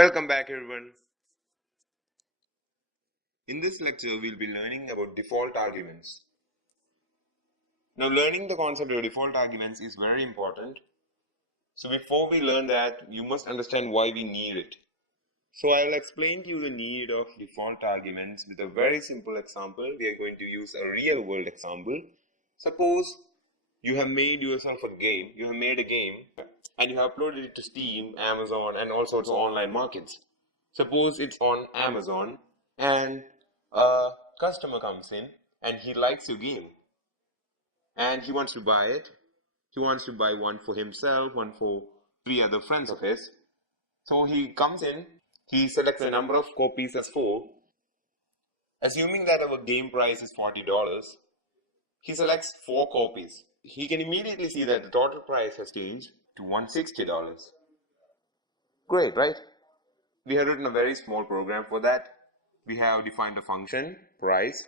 Welcome back everyone. In this lecture, we'll be learning about default arguments. Now, learning the concept of default arguments is very important. So before we learn that, you must understand why we need it. So I'll explain to you the need of default arguments with a very simple example. We are going to use a real world example. Suppose you have made yourself a game, you have made a game and you have uploaded it to Steam, Amazon and all sorts of online markets. Suppose it's on Amazon and a customer comes in and he likes your game and he wants to buy it. He wants to buy one for himself, one for 3 other friends of his. So he comes in, he selects a number of copies as 4. Assuming that our game price is $40, he selects 4 copies. He can immediately see that the total price has changed to $160. Great, right? We have written a very small program for that. We have defined a function, price,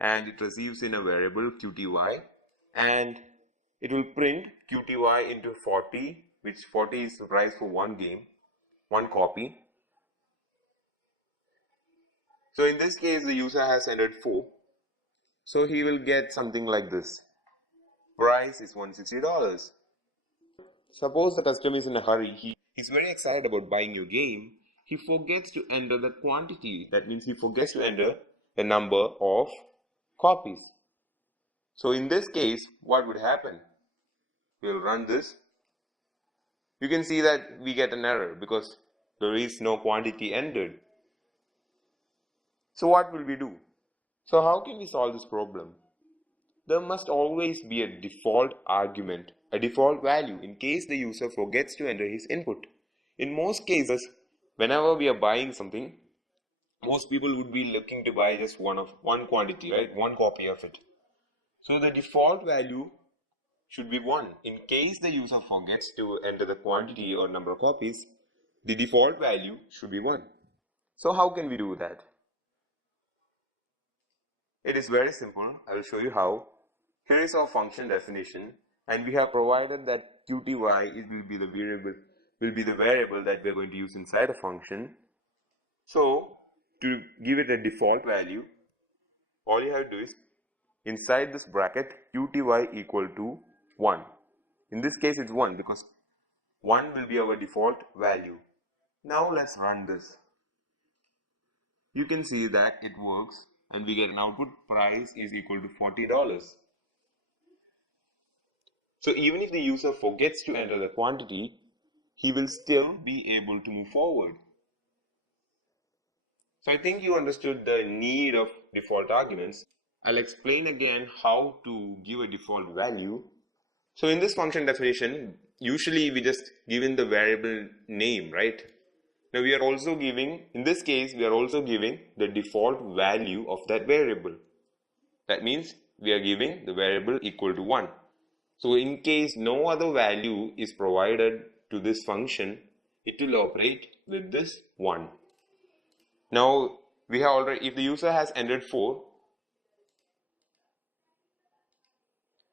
and it receives in a variable qty, and it will print qty into 40, which 40 is the price for one game, one copy. So in this case, the user has entered 4. So he will get something like this. Price is $160. Suppose the customer is in a hurry. He's very excited about buying your game. He forgets to enter the quantity. That means he forgets to enter the number of copies. So in this case, what would happen? We'll run this. You can see that we get an error because there is no quantity entered. So what will we do? So how can we solve this problem? There must always be a default argument, a default value in case the user forgets to enter his input. In most cases, whenever we are buying something, most people would be looking to buy just one quantity, right? One copy of it. So the default value should be 1. In case the user forgets to enter the quantity or number of copies, the default value should be 1. So how can we do that? It is very simple. I will show you how. Here is our function definition, and we have provided that qty will be the variable that we are going to use inside a function. So to give it a default value, all you have to do is inside this bracket qty equal to 1. In this case it's 1 because 1 will be our default value. Now let's run this. You can see that it works and we get an output price is equal to $40. So even if the user forgets to enter the quantity, he will still be able to move forward. So I think you understood the need of default arguments. I'll explain again how to give a default value. So in this function definition, usually we just give in the variable name, right? Now we are also giving, in this case, we are also giving the default value of that variable. That means we are giving the variable equal to 1. So in case no other value is provided to this function, it will operate with this 1. Now we have already, if the user has entered 4,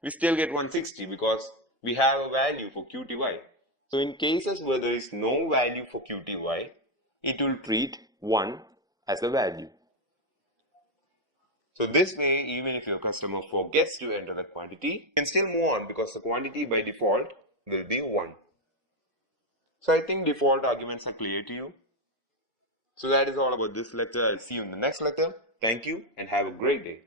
we still get 160 because we have a value for qty. So in cases where there is no value for qty, it will treat 1 as a value. So this way, even if your customer forgets to enter the quantity, you can still move on because the quantity by default will be 1. So I think default arguments are clear to you. So that is all about this lecture. I'll see you in the next lecture. Thank you and have a great day.